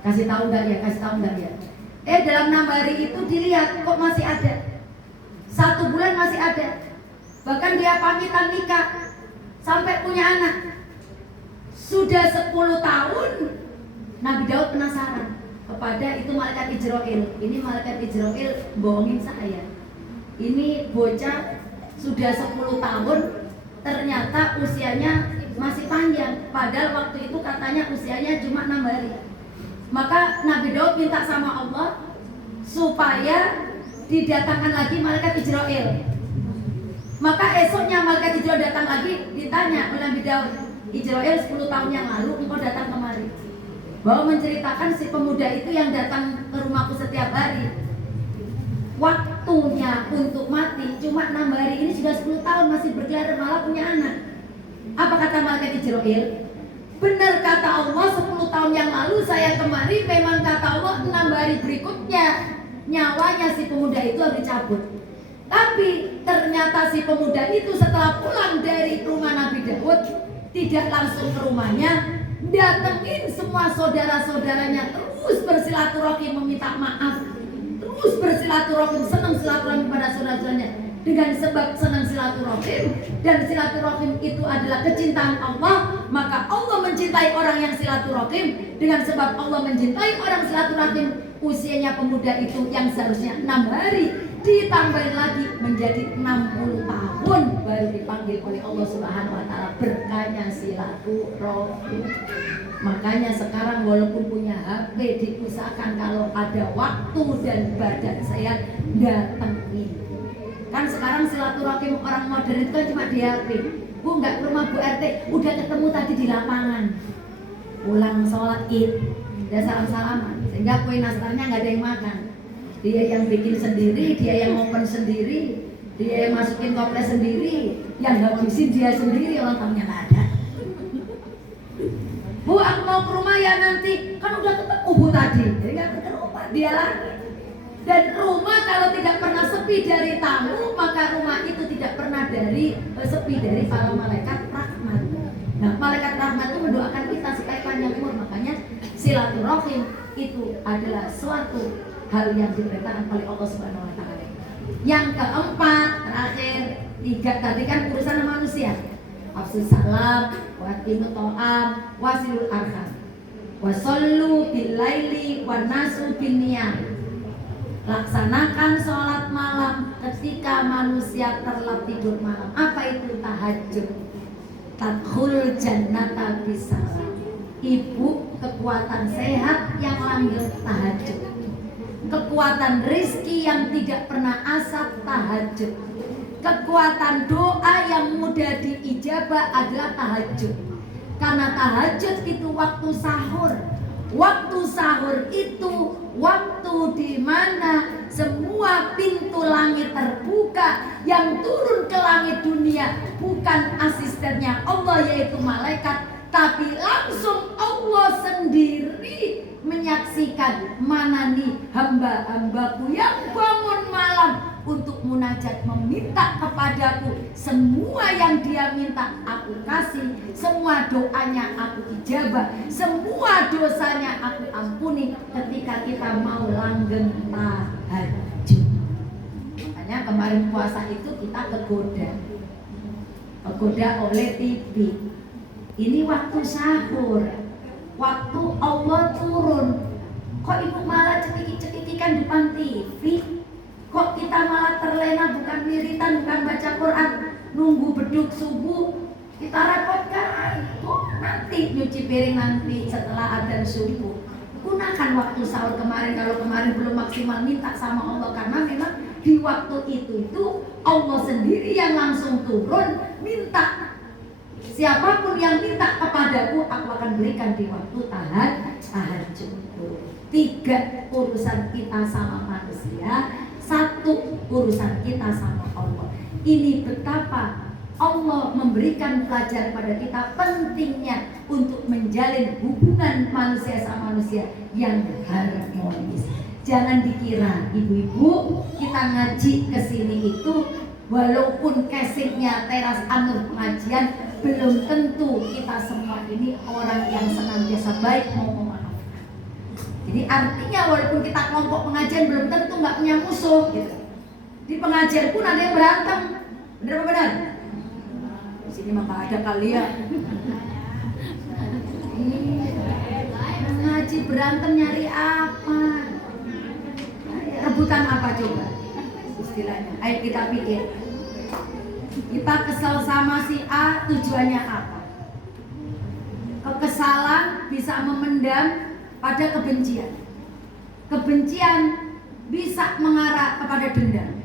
Kasih tahu nggak ya, kasih tahu nggak ya. Dalam 6 hari itu dilihat kok masih ada. 1 bulan masih ada. Bahkan dia pamitan nikah sampai punya anak. Sudah 10 tahun Nabi Daud penasaran kepada itu malaikat Ijroil. Ini malaikat Ijroil bohongin saya. Ini bocah sudah 10 tahun ternyata usianya masih panjang. Padahal waktu itu katanya usianya cuma 6 hari. Maka Nabi Daud minta sama Allah supaya didatangkan lagi malaikat Ijroil. Maka esoknya malaikat Ijroil datang lagi, ditanya oleh Nabi Daud, Ijroil 10 tahun yang lalu engkau datang kemari, bahwa menceritakan si pemuda itu yang datang ke rumahku setiap hari, waktunya untuk mati cuma 6 hari, ini sudah 10 tahun masih berkeliaran malah punya anak. Apa kata malaikat Ijroil? Benar kata Allah, 10 tahun yang lalu saya kemari, memang kata Allah 6 hari berikutnya nyawanya si pemuda itu harus dicabut. Tapi ternyata si pemuda itu setelah pulang dari rumah Nabi Daud tidak langsung ke rumahnya, datengin semua saudara-saudaranya, terus bersilaturahim meminta maaf, terus bersilaturahim, senang silaturahim pada saudara-saudaranya. Dengan sebab senang silaturahim dan silaturahim itu adalah kecintaan Allah, maka Allah mencintai orang yang silaturahim. Dengan sebab Allah mencintai orang silaturahim, usianya pemuda itu yang seharusnya 6 hari ditambahin lagi menjadi 60 tahun baru dipanggil oleh Allah Subhanahu wa taala berkahnya silaturahim. Makanya sekarang walaupun punya HP diusahakan kalau ada waktu dan badan sehat datengin. Kan sekarang silaturahim orang modern itu kan cuma di HP. Bu nggak ke rumah Bu RT, udah ketemu tadi di lapangan. Pulang sholat Id, udah salam-salaman. Sehingga kue nastarnya nggak ada yang makan. Dia yang bikin sendiri, dia yang open sendiri, dia yang masukin toples sendiri, yang habisin dia sendiri, orang tamunya nggak ada. Bu aku mau ke rumah ya nanti, kan udah ketemu Bu tadi, jadi nggak ke rumah dia lagi. Dan rumah kalau tidak pernah sepi dari tamu, maka rumah itu tidak pernah sepi dari para malaikat rahmat. Nah, malaikat rahmat itu mendoakan kita supaya panjang umur. Makanya silaturahim itu adalah suatu hal yang diperintahkan oleh Allah Subhanahu wa taala. Yang keempat, terakhir, 3 tadi kan urusan manusia. Afsus salam, wa qimu ta'am, wasilul arham. Wa shallu bil laili wan nasu binniyam. Laksanakan sholat malam ketika manusia terlelap tidur malam. Apa itu tahajud? Tadkhul jannata bisalam. Ibu kekuatan sehat yang langgeng tahajud. Kekuatan rizki yang tidak pernah asap tahajud. Kekuatan doa yang mudah diijabah adalah tahajud. Karena tahajud itu waktu sahur. Waktu sahur itu waktu di mana semua pintu langit terbuka. Yang turun ke langit dunia bukan asistennya Allah yaitu malaikat, tapi langsung Allah sendiri menyaksikan mana nih hamba-hambaku yang bangun malam untuk munajat meminta kepadaku. Semua yang dia minta aku kasih, semua doanya aku ijabah, semua dosanya aku ampuni ketika kita mau langgeng tahajud. Makanya kemarin puasa itu kita kegoda oleh TV. Ini waktu sahur, waktu Allah turun. Kok ibu malah cekik-cekikan depan TV? Kok kita malah terlena, bukan wiritan, bukan baca Quran, nunggu beduk subuh? Kita repotkan. Kok nanti nyuci piring nanti setelah adzan subuh. Gunakan waktu sahur kemarin, kalau kemarin belum maksimal minta sama Allah, karena memang di waktu itu Allah sendiri yang langsung turun minta. Siapapun yang minta kepadaku, aku akan berikan di waktu tahajud. 3 urusan kita sama manusia, 1 urusan kita sama Allah. Ini betapa Allah memberikan pelajaran pada kita pentingnya untuk menjalin hubungan manusia sama manusia yang harmonis. Jangan dikira ibu-ibu kita ngaji kesini itu walaupun casingnya teras Anur pengajian, belum tentu kita semua ini orang yang senantiasa baik mau memaafkan. Jadi artinya walaupun kita kelompok pengajian belum tentu nggak punya musuh gitu. Di pengajian pun ada yang berantem, bener apa benar? Di sini mah nggak ada kali ya. Ngaji berantem nyari apa? Rebutan apa coba? Istilahnya. Ayo kita pikir. Kita kesal sama si A, tujuannya apa? Kekesalan bisa memendam pada kebencian. Kebencian bisa mengarah kepada dendam.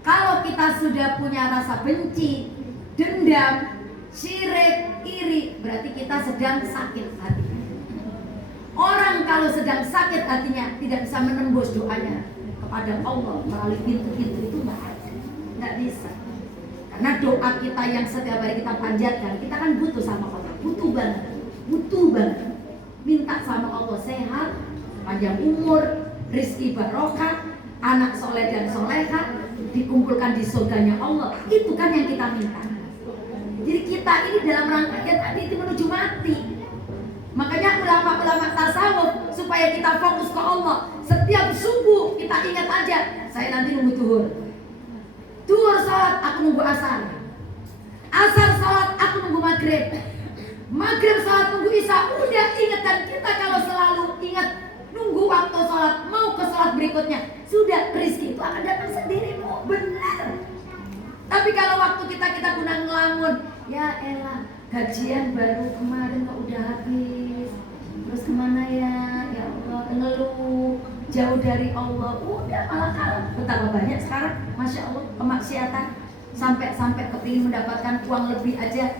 Kalau kita sudah punya rasa benci, dendam, syirik, iri, berarti kita sedang sakit hati. Orang kalau sedang sakit hatinya tidak bisa menembus doanya kepada Allah melalui pintu-pintu itu nggak bisa. Karena doa kita yang setiap hari kita panjatkan, kita kan butuh sama Allah, butuh banget. Minta sama Allah sehat, panjang umur, rizki barokah, anak soleh dan soleha, dikumpulkan di surganya Allah. Itu kan yang kita minta. Jadi kita ini dalam rangkaian tadi itu menuju mati. Makanya ulama-ulama tasawuf supaya kita fokus ke Allah. Setiap subuh kita ingat aja, saya nanti nunggu duhur. Duhur sholat, aku nunggu asar. Asar sholat, aku nunggu maghrib. Maghrib sholat, nunggu isya. Udah ingat, dan kita kalau selalu ingat nunggu waktu sholat, mau ke sholat berikutnya, sudah rezeki itu akan datang sendiri. Oh benar. Tapi kalau waktu kita guna ngelamun, ya elah, gajian baru kemarin kok udah habis, terus kemana ya Allah, ngeluh, jauh dari Allah, udah malah kalah. Betapa banyak sekarang, masya Allah, kemaksiatan, sampai kepingin mendapatkan uang lebih aja